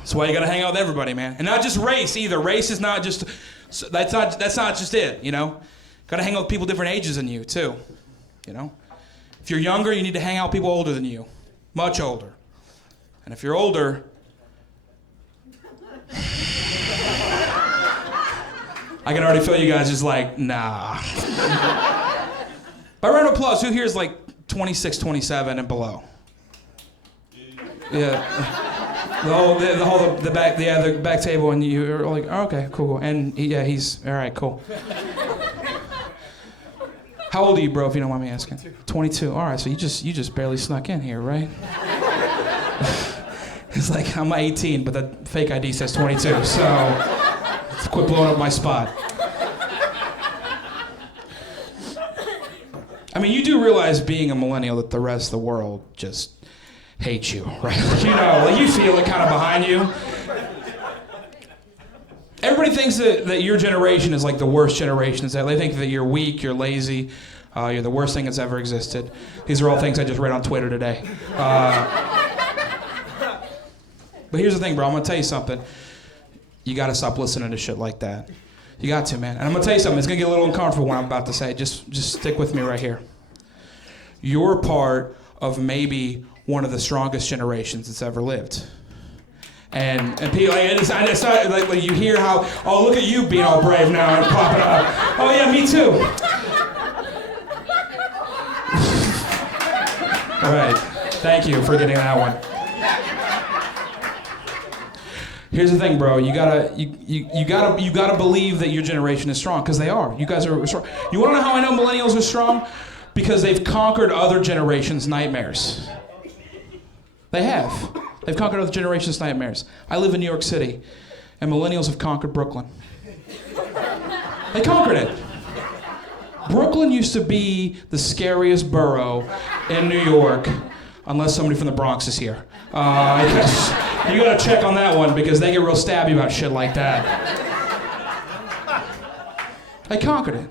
That's why you gotta hang out with everybody, man. And not just race either. Race is not just, that's not just it, you know? Gotta hang out with people different ages than you, too, you know? If you're younger, you need to hang out with people older than you, much older. And if you're older, I can already feel you guys just like, nah. By round of applause, who here is like 26, 27 and below? Yeah. The back table, and you're like, oh, okay, cool. And he's all right, cool. How old are you, bro? If you don't mind me asking. 22. All right, so you just barely snuck in here, right? It's like I'm 18, but the fake ID says 22. So quit blowing up my spot. I mean, you do realize being a millennial that the rest of the world just hates you, right? You know, like you feel it kind of behind you. Everybody thinks that your generation is like the worst generation. They think that you're weak, you're lazy, you're the worst thing that's ever existed. These are all things I just read on Twitter today. But here's the thing, bro. I'm gonna tell you something. You gotta stop listening to shit like that. You got to, man. And I'm gonna tell you something. It's gonna get a little uncomfortable when I'm about to say it. Just stick with me right here. You're part of maybe one of the strongest generations that's ever lived. And people, it's not like you hear how, oh, look at you being all brave now and popping up. Oh yeah, me too. All right, thank you for getting that one. Here's the thing, bro. You gotta believe that your generation is strong, because they are. You guys are strong. You wanna know how I know millennials are strong? Because they've conquered other generations' nightmares. They have. They've conquered other generations' nightmares. I live in New York City, and millennials have conquered Brooklyn. They conquered it. Brooklyn used to be the scariest borough in New York, unless somebody from the Bronx is here. You gotta check on that one, because they get real stabby about shit like that. They conquered it.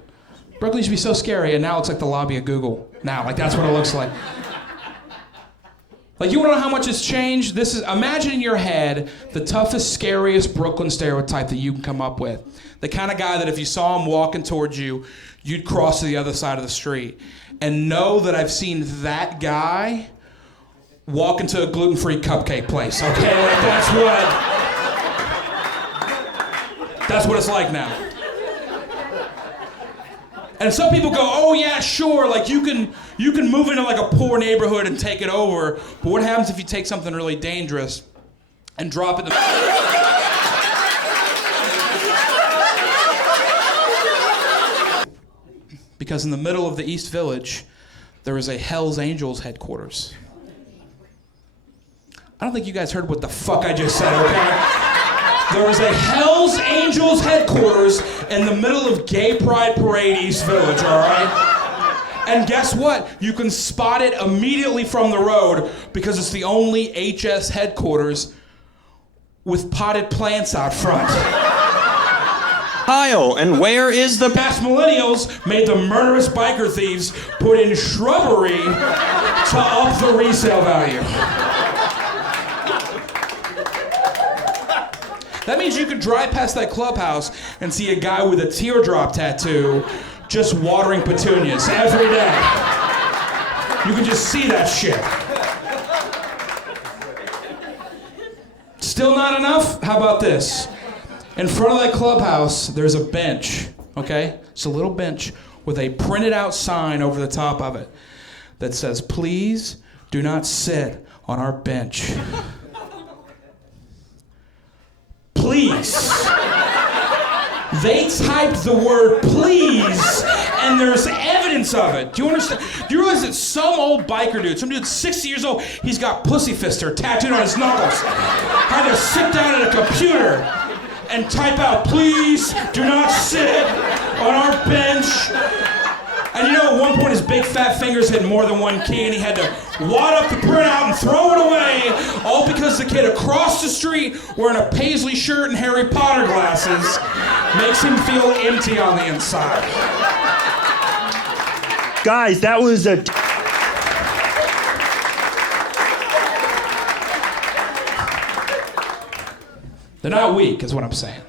Brooklyn used to be so scary, and now it looks like the lobby of Google. Now, like that's what it looks like. Like, you wanna know how much it's changed? Imagine in your head the toughest, scariest Brooklyn stereotype that you can come up with. The kind of guy that if you saw him walking towards you, you'd cross to the other side of the street. And know that I've seen that guy walk into a gluten-free cupcake place, okay? Like, that's what it's like now. And some people go, oh yeah, sure, like you can move into like a poor neighborhood and take it over, but what happens if you take something really dangerous and drop it Because in the middle of the East Village, there is a Hell's Angels headquarters. I don't think you guys heard what the fuck I just said, okay? There is a Hell's Angels headquarters in the middle of Gay Pride Parade East Village, all right? And guess what? You can spot it immediately from the road because it's the only HS headquarters with potted plants out front. Kyle, and where is the past millennials made the murderous biker thieves put in shrubbery to up the resale value. That means you could drive past that clubhouse and see a guy with a teardrop tattoo just watering petunias every day. You can just see that shit. Still not enough? How about this? In front of that clubhouse, there's a bench, okay? It's a little bench with a printed out sign over the top of it that says, please do not sit on our bench. Please. They typed the word please, and there's evidence of it. Do you understand? Do you realize that some old biker dude, some dude 60 years old, he's got pussy fister tattooed on his knuckles, had to sit down at a computer and type out, please do not sit on our bench. And you know, at one point his big fat fingers hit more than one key and he had to wad up the printout and throw it away, all because the kid across the street wearing a paisley shirt and Harry Potter glasses makes him feel empty on the inside. Guys, that was a... They're not weak, is what I'm saying.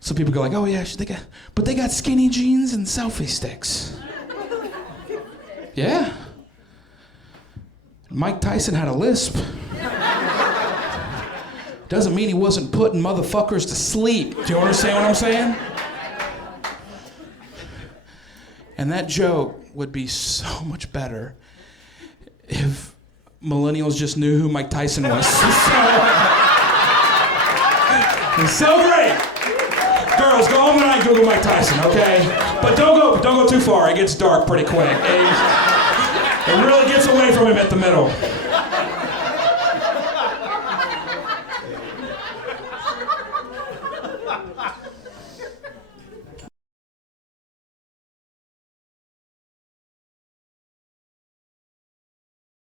So people go like, oh yeah, but they got skinny jeans and selfie sticks. Yeah. Mike Tyson had a lisp. Doesn't mean he wasn't putting motherfuckers to sleep. Do you understand what I'm saying? And that joke would be so much better if millennials just knew who Mike Tyson was. It's so great. Girls, go home tonight and Google Mike Tyson, okay? But don't go too far. It gets dark pretty quick. It really gets away from him at the middle.